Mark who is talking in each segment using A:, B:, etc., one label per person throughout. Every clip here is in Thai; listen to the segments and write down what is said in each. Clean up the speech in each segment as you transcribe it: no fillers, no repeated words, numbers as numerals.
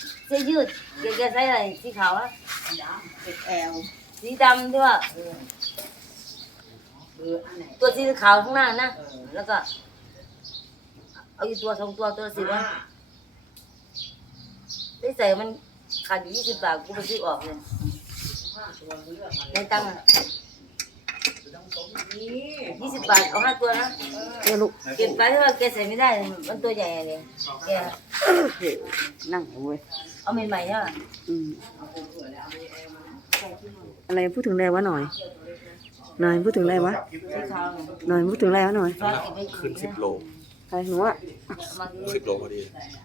A: เสื้อยืดแกใส่อะไรสีขาวอะ
B: เป็นแอล
A: สีดำที่ว่าตัวสีขาวข้างหน้านะแล้วก็เอาอยู่ตัว2 ตัวตัวละ10 บาทได้ใส่มันขาดอยู่20 บาทกูไปซื้อออกเลยในตังค์20 บาทเอา5 ตัวนะลูกเก็บไปเพราะว่าแกใส่ไม่ได้มันตัวใหญ่เลยแก
B: นั่งเว้ย
A: เอาใหม่ๆใช่ไหม
B: อะไรพูดถึงอะไรวะหน่อยพูดถึงอะไรวะ
A: สีขาว
B: หน่อยพูดถึงอะไรวะหน่อย
C: ขึ้น10 โล
B: ใครหนูอะ
C: 10 โลพอดี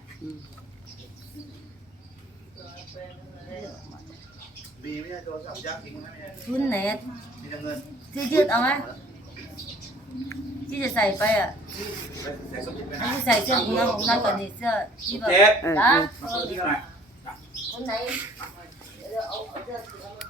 D: ดีไม่ใช่โทรศัพท์ยักษ์ทิ้งนะเนี่ย
A: ชุดไหน
D: มีแต่เงิน
A: ที่ยืดเอาไหมที่จะใส่ไปอ่ะที่ใส่เสื้อของน้าก่อนดิเสื้อที่แบบ
B: เออ
A: คนไหนเอาเสื้อ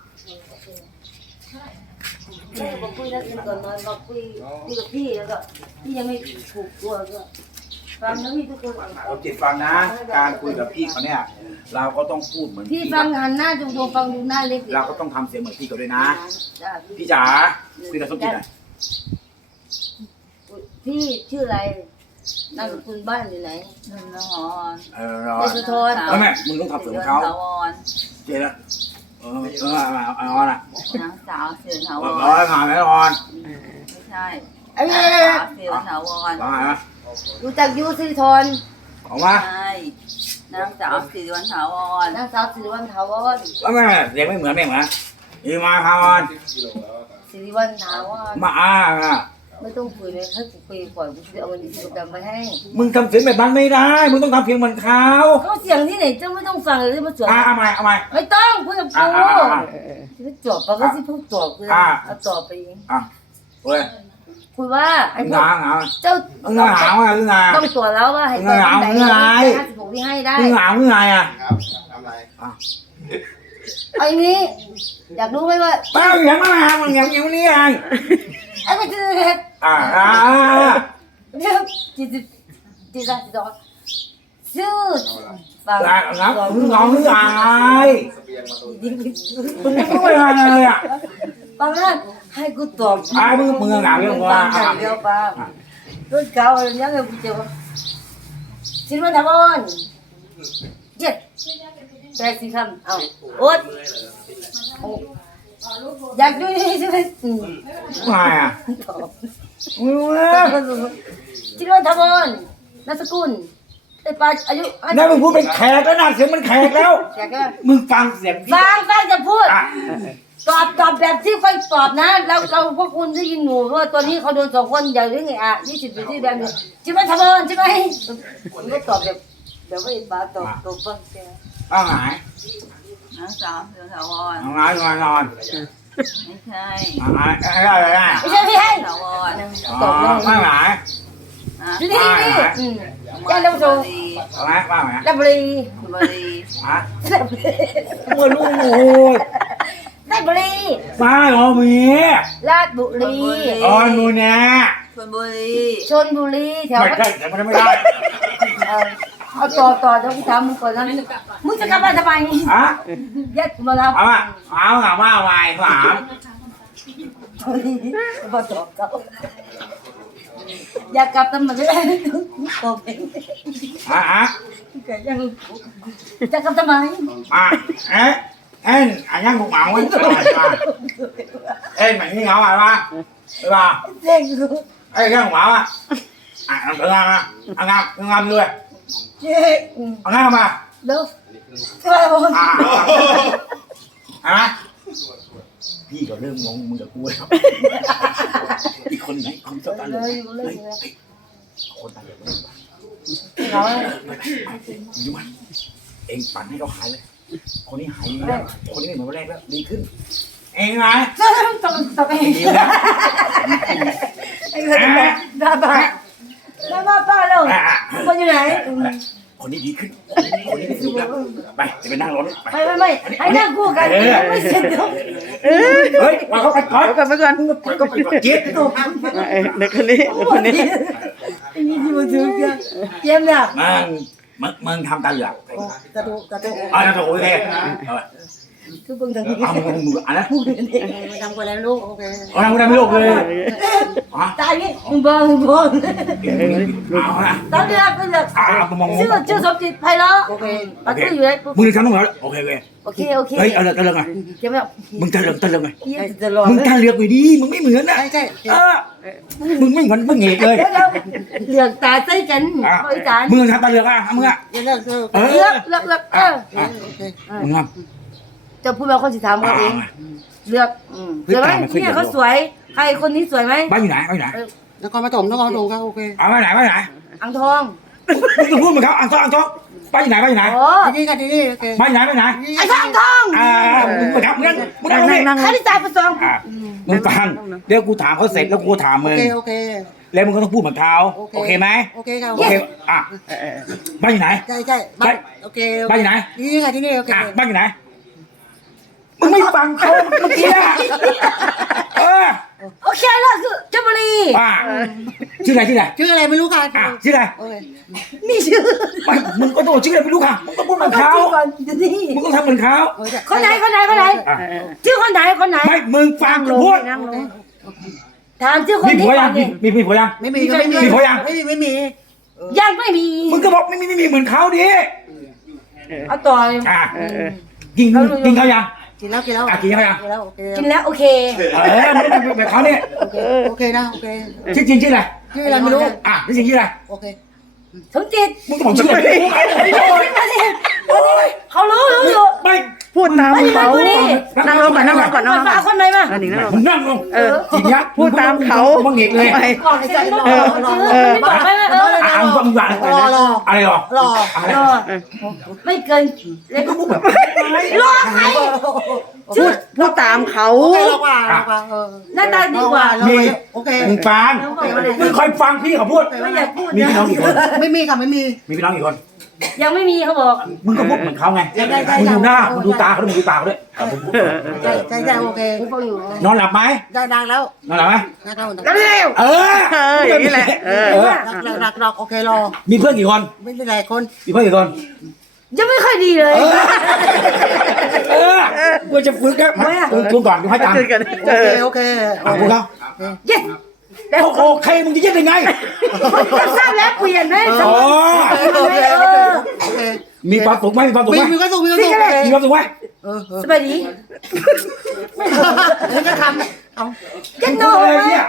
A: บอกคุยนักเรียนก่อนนอนบอกคุยกับพี่แล้วก็พี่ยังไม่ถูกตัวก็ฟังนะพี่ทุกคน
D: เราจิตฟังนะ การคุยกับพี่เขาเนี่ยเราก็ต้องพูดเหมือน
A: พี่ฟังหันหน้าดูฟังดูหน้าเล็ก
D: เราก็ต้องทำเสียงเหมือนพี่เขาด้วยนะ
A: จ้ะ
D: พี่จ๋าคุยกับส้มจิตหน่อย
A: พี่ชื่ออะไรนามสกุลบ้านอยู่ไหน
B: นนหอน
D: รอ
A: เยสุธร
D: แล้วแม่มึงต้องทำเสียงของเขา
B: ถาวร
D: เจ๊ละเอาละ
B: นางสาวเสือถาว
D: ร้อย
B: ร
D: ผ่านแน่นอน
B: ไม่ใช่
A: ไอ้
B: นาง
A: เนี่ย
B: สาวเสือถาวร
D: ว่าไงนะ
A: รู้จักยูสิริธร
D: ออกมา
B: ใช่นางสาวสิริวัลถาวร
A: นางสาวสิริวัลย์ถาวร
D: แล้วแม่เสียงไม่เหมือนอีมาพาน
A: สิริวัลย์ถาวร
D: มา
A: ไม่ต้องคุยเลยถ้าคุยก่อนกูจะเอาเงินที่ประกันไปให้
D: มึงทำเสียงแบบนั้นไม่ได้มึงต้องทำเสียงเหมือนเขา
A: เขาเสียงที่ไหนเจ้าไม่ต้องฟังเลยมาสวด
D: เอาใหม่
A: ไม่ต้องคุยกับกูที่จบปะก็ที่พูดจบคือเอาตอบไปเอง
D: เว้ย
A: คุยว่าไอ้พว
D: งาก งา
A: เจ้า
D: งาหางว่างา
A: ต้องตรวจแล้วว่าให้ตอนไหน56ที่ให้ได้
D: งาไงอ่ะ
C: ครับทำไร
A: ไอ้นี้อยากรู้ไหมว่า
D: ป้าอย่างมาหามันอย่างนี้ไง
A: ไอ้ไม่จืด เนี่ยจีซ่าชื่อฟัง
D: งับงองไง
C: เสบียงมาตัว
A: ยิง
D: มึงไม่รู้อะไรเลยอ่ะ
A: ฟังนะให้กูตอบ
D: ไอ้มึงหนังเรื่องว่า
A: เดียวฟังรุ่นเก่าอะไรยังไงกูเจอสินวัฒน์บอลเจ็ดแปดสี่คำเอาโอ๊ตอยากดูใช่ไหม
D: ไงอ่ะ
A: สินวัฒน์บอลนามสกุลแต่ปาอายุ
D: นั่นมึงพูดเป็นแขกแล้วนะเสียงมันแขกแล้ว
A: อยากก็
D: มึงฟังเสียงพี่
A: ฟังจะพูด ตอบแบบที่ค่อยตอบนะเราพวกคุณได้ยินหนูเพราะว่าตัวนี้เขาโดน2 คนอย่างนี้ไงอ่ะ20อยู่ที่แดงใช่ไหมทบอนใช่ไหมผมก็ตอบแบบไม่ปาตอบฟังแก
D: เอาไง
B: นางสาวเสือถาวร
D: เอาไงนอน
B: ไม่ใช่
D: เอาไงอะไร
A: ไม่ใช่พี่ให้
B: ถาวร
A: ตอบเลย
D: เอาไง
A: ที่นี่ย่าลำโซ
D: เอาไงว่าไง
A: ลาบรี
B: บรี
D: ฮะ
A: ลาบรี
D: เมื่อลูกโอ้ย
A: ลาบรี
D: มาเหรอมี
A: ลาดบุรี
D: อ๋อนูเนี่ย
B: ชลบุรี
A: ชนบุรีแถว
D: ไม่ใช่แต่มันไม่ได้
A: เอาต่อเดี๋ยวกูถามมึงก่อนนะมึงจะกลับบ้านทำไม
D: ฮะ
A: ยัดมาแล้ว
D: เอามาเอาหาว่าไงถาม
A: พอตอบเขาอยากกลับทำไมไม่ได้ตอบเอง
D: ฮะ
A: ยังจะกลับทำไม
D: อันยังกูเหมาไว้mày nghĩ ngáo mày ba được không
A: เจ๊งรู้
D: cái thằng bảo ăn thử ăn luôn
A: เจ๊ง
D: ăn ăn mà
A: เลิกก็แล้ว
D: hả พี่ก็เริ่มงงมึงกับกูแล้วอีกคนไหนคนชอบกันเลยคนตายเลยดูมันเองปั่นให้เขาหายเลยคนนี้หายแล้วคนนี้ไม่เหมือนวันแรกแล้วดีขึ้นเองไง
A: ต้องเองไอ้คนนี้ด่าบ้าป้าแล้วคนอยู่ไหน
D: คนนี้ดีขึ้นคนนี้ดีแล้วไปจะไปนั่งรถไป
A: ไม่ให้นั่งคู่กันไม่เสร็จเดี๋ยว
D: เฮ้ยว่าเขาไปก่อน
B: ไปก่อน
D: ก็ไปเก็บ
B: เด็กคนนี้
A: ไอ้นี่ที่มาซื้อเกมเนี่ย
D: นั่งมึงทำตาเหลือก
E: กระดูกกระดูก
D: อ่ะโอเค
A: คือเบิ่งทางนี้
D: เอามึงอะไร
E: ทำกันแล้วลูกโอเค
D: เอาทำไม่ลูกเลยอ่ะ
A: ตายนี่มึงบ่
D: เอาละ
A: ตาเลือกเลือก
D: มอง
A: ชื่อสมจิตไพเราะ
E: โอเค
A: ปัดชื่ออยู่เลย
D: มึงทำต้องเหรอโอเคโอเค
A: โอเค
D: เฮ้ยเอาเลยไง
A: เก็บไว้
D: มึงตาเหลือกไง
A: เยี่ยจะรอ
D: มึงตาเหลือกไปดีมึงไม่เหมือนนะ
E: ใช่ใช่
D: มึงไม่เหมือนมึงเหงเลย
A: เลือกตาใส่กันบริจาค
D: มึงทำตาเหลือกอ่ะมึงอ่ะ
E: เลิกเลิก
D: เอ
A: เลื
D: อ
A: อก
E: โอเค
D: มึงอ่ะ
A: จะพูดมาคนสิถามเขาเองเลือกสวยไหมเนี่ยเขาสวยใครคนนี้สวยไหม
D: บ้านอยู่ไหนบ้านอยู่ไหน
E: นครปฐมครับโอเค
D: เอาบ้านไหน
A: อ่างทอง
D: มึงพูดเหมือนเขาอ่างทองบ้านอยู่ไหน
A: โอ้
E: ที่นี่กันที่นี่โอเค
D: บ้านอยู่ไหน
A: ไอ้ทองทอง
D: มึงไปทำงั้นมึงนั่งนี่
A: ใครที่จ่ายประสงค์
D: มึงฟังเดี๋ยวกูถามเขาเสร็จแล้วกูถาม
E: โอ
D: มึง
E: เคโอเค
D: แล้วมึงก็ต้องพูดเหมือนเขาโอเคไหม
E: โอเคครับ
D: โอเคอ่ะบ้านอยู่ไหน
E: ใช่ใช่บ้านโอเค
D: บ้านอยู่ไหน
E: ที่นี่กันที่นี่โอเค
D: อ่ะบ้านอยู่ไหนมึงไม่ฟังเขาเมื่อกี้อ่ะ
A: โอเคแล้วคือจับุรี
D: ป้าชื่ออะไร
E: ชื่ออะไรไม่รู้ค่ะ
D: อ่ะชื่ออะไร
E: โอเค
A: มีชื่อ
D: ไม่มึงก็ต้องชื่ออะไรไม่รู้ค่ะมึงก็พูดเหมือนเขา
A: ก่อนเดี๋ยวนี้
D: มึงต้องทำเหมือนเขา
A: คนไหนชื่อคนไหน
D: ไม่มึงฟังกูพูด
B: นั่งลง
A: ถามชื่อคน
D: มี
A: นี้
D: ผัว
A: ก่
D: ยั
A: อง นดิ
D: มีผัวยัง
E: ไม่มี
D: มีผัวยัง
E: ไม่มี
A: ยังไม่มี
D: มึงก็บอกไม่มีเหมือนเขาดิ
A: เอาต่อ
D: อ่ะกินเขายัง
E: กินแล้ว
D: กินเขายัง
E: กินแล้วโอเค
A: กินแล้วโอเค
D: มึงแบบเขาเนี่ย
E: โอเคนะโอเค
D: ชื่อจริงชื่ออะไร
E: ชื่ออะไรไม่รู้
D: อ่ะชื่อจริงชื่ออะไร
E: โอเค
A: สมจิต
D: มึงก็บอกชื่ออะไร
A: เขารู้อยู่
D: ไม่
B: พูดตามเขา
A: ไม่
B: นั่งลงก่อนนั่งลงก่อนนั่งลงก่
A: ฝา
B: อน
A: คนไหนมา
B: หนิงนั่งลง
D: มึงนั่งลงทีนี้
B: พูดตามเขา
D: มึงเหงียเลย
B: ไป
A: ก่อนจะบอกไม่บอกไม่
D: มึงว่าอะไรหรออะไรหรอ
A: ไม่เกินเลยก็พูดแบบรอใคร
B: พูดตามเขา
E: โอเคเราว่า
A: หน้าตาดีกว่า
D: มี
E: โอเค
D: มึงฟังมึงคอยฟังพี่เขาพูด
A: ไม่อยากพูด
D: มี
A: นะ
D: พี่น้องกี่คน
E: ไม่มีค่ะไม่มี
D: มีพี่น้องกี่คน
A: ยังไม่มีเขาบอก
D: มึงก็พูดเหมือนเขาไงมึงดูหน้ามึงดูตาเขาด้วยมึงดูตาเขาด้วย
E: ใช่โอเค
A: ฟังอยู่
D: นอนหลับไหม
E: ได้ดังแล้ว
D: นอนหลับไหม
A: แล้วเร็ว
B: อย่างนี้แหละ
E: รักโอเครอ
D: มีเพื่อนกี่คน
E: ไม่ได้หลายคน
D: มีเพื่อนกี่คน
A: ยังไม่ค่อยดีเลย
D: กูจะฝึกครับกูก่อนกูให้ตังค์
E: โอเค
D: กูเขา
A: เย็ด
D: โอเคมึงจะเย็ดยังไง
A: คนทราบแล้วเปลี่ยนไหม
D: อ๋อ
E: โอเค
D: มีความสุขไหมมีความสุขไหม
E: มีก็สุขมีก็สุข
D: มีความสุขไหม
A: สบายดี
E: นี่ก็ทำเอา
A: ยันโน
D: อะไร
A: ไหม
D: เนี่ย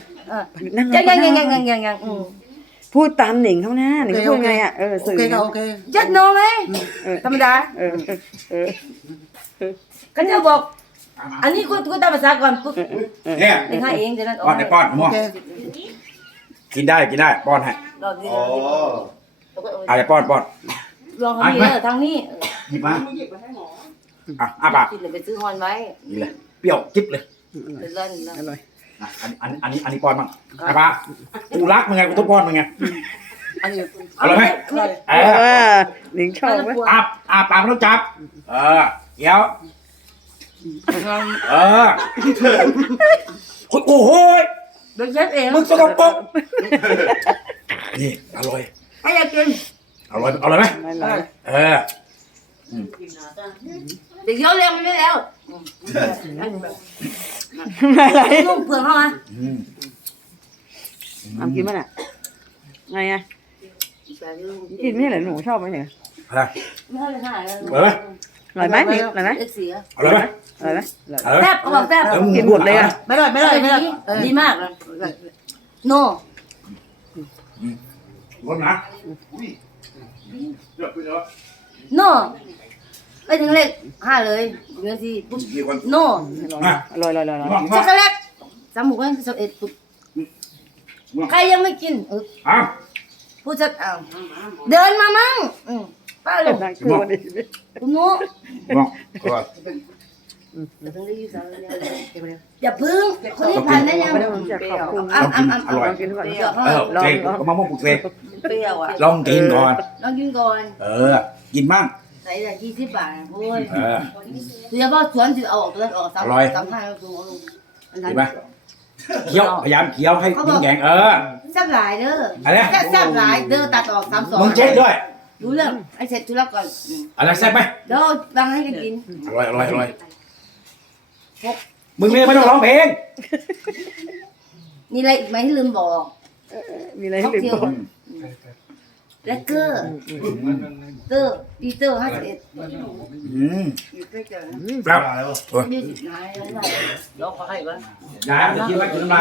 A: ยัง
B: พูดตามหนิงเขานะหนิงพูดไงอ่ะ
E: โอ
B: สื่อ
E: เคค่ะโอเค
A: ยันโนไหมธรรมดาก็จะบอกอันนี้กูตามภาษาก่อนปุ๊บ
D: เนี่ย
A: เองให้เองเดี๋ยวนั้น
D: ป้อนเดี๋ยวป้อนมั่ว
E: โอเค
D: กินได้ป้อนให้
C: อ๋อ
D: อะไรป้อน
A: ลองทางนี้ทางนี้
D: หยิบมาอ่ะอ้าปาก
A: กินเลยไปซื้อฮอนไว้
D: นี่เลยเปรี้ยวจิ๊บเลย
A: เป็นเล่น
B: อร่อย
D: อันนี้ป้อนบ้างอ้าปากกูรักมึงไงกูต้องป้อนมึงไง
E: อันนี้
D: อร่อยไหม
B: หนิงชอบไหม
D: อ้าปากไม่ต้องจับเดี๋ยวโอ้โห
A: เดี๋ยวเชฟเอง
D: มึงสกปรกนี่อร่อย
A: ใครอยากกิน
D: อร่อยไหม
A: เดี๋ยวเคี้ยวเร็วไม่ได้แล้วลูกเผื่อเข้ามา
B: เอากินมั้ยน่ะไงอ่ะกินไม่เหรอหนูชอบไหมเนี่ย
D: อะไร
A: ไม่ค่อยหาย
D: อร่อยไหม
B: อร่อยไหมหนิงอร่อยไหม
A: เอ็กซ์เสีย
D: อร่อยไหม
B: อร่อยไหม
A: แซ่บเขาบอกแซ่บ
B: กินหมดเลยอ่ะ
E: ไม่ได้
A: ดีมากเลยโน
D: ร้อนนะ
A: โนไปถึงเลข5เลยเงินที่ปุ๊บโน
B: อร่อย
A: ช็อกโกแลตสามหมูกัน11ปุ๊บใครยังไม่กินพูดชัดเดินมามั่งป้าลูก
B: คือวันนี้
A: คุณโนอย่าพึ่งคนที่ผ่านได้ยัง
B: จะขอบคุณ
D: อร่อย
B: กินก่อน
D: เจ๊ก็มะม่วงปลูกเสก
A: เปรี้ยวอ่ะ
D: ลองกินก่อน
A: ลองกินก่อน
D: กินบ้าง
A: ใส่แต่20 บาทโอ้ยเฉพาะสวนที่เอาออกตัวนั้นออก3,500เอาลงอันนั้น
D: ดีไหมเคี้ยวพยายามเคี้ยวให้แข็ง
A: แซ่บหลายเด้อแซ่บหลายเด้อตัดออก32
D: มึงเช็คด้วย
A: รู้เรื่องไอ้เสร็จธุระก่อน
D: อะไรแซ่บไหม
A: เดี๋ยวบังให้กันกิน
D: อร่อยอร่อยอร่อยมึงเนี่ยไม่ต้องร้องเพลง
A: มีอะไรอีกไหมที่ลืมบอก
B: มีอะไรให้ลืมบอก
A: และเกอร์ปีเตอร์51อยู่ใกล้กัน
D: ครับ
A: 20นายแล้วเดี๋ยวขอให้ก่อน
D: อย่าจะกินไหมกินน้ำลาย